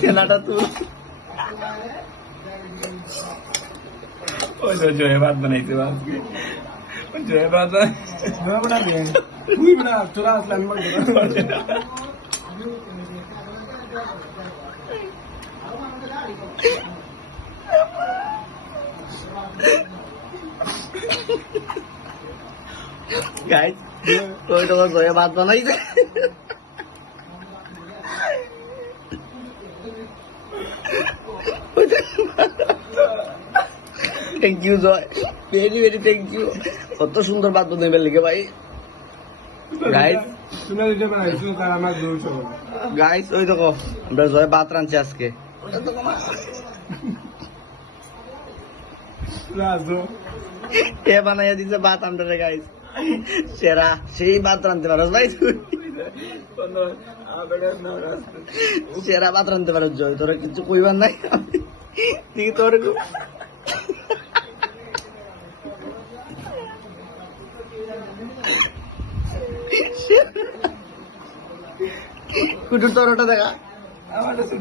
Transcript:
খেলাটা তুই ওই তো জয় ভাত বানাইছে আজকে জয় ভাত চোরা আসলাম গাইস ওই তো জয় ভাত বানাইছে thank you Joy very very thank you কত সুন্দর ভাত বানাইবার লিখে ভাই গাইস শুনে দিতে পারছি তার আমার দূর চলো গাইস ওই দেখো আমরা জয় ভাত রাঁধছি আজকে রাজু কে বানাইয়া দিছে ভাত আমরা গাইস সেরা সেই ভাত রাঁধতে পারো ভাই তুই সেরা ভাত রাঁধতে পারো জয় তোরা কিছু কইবার নাই তুই তোর কুটুর তোর ওটা দেখা আমার কাছে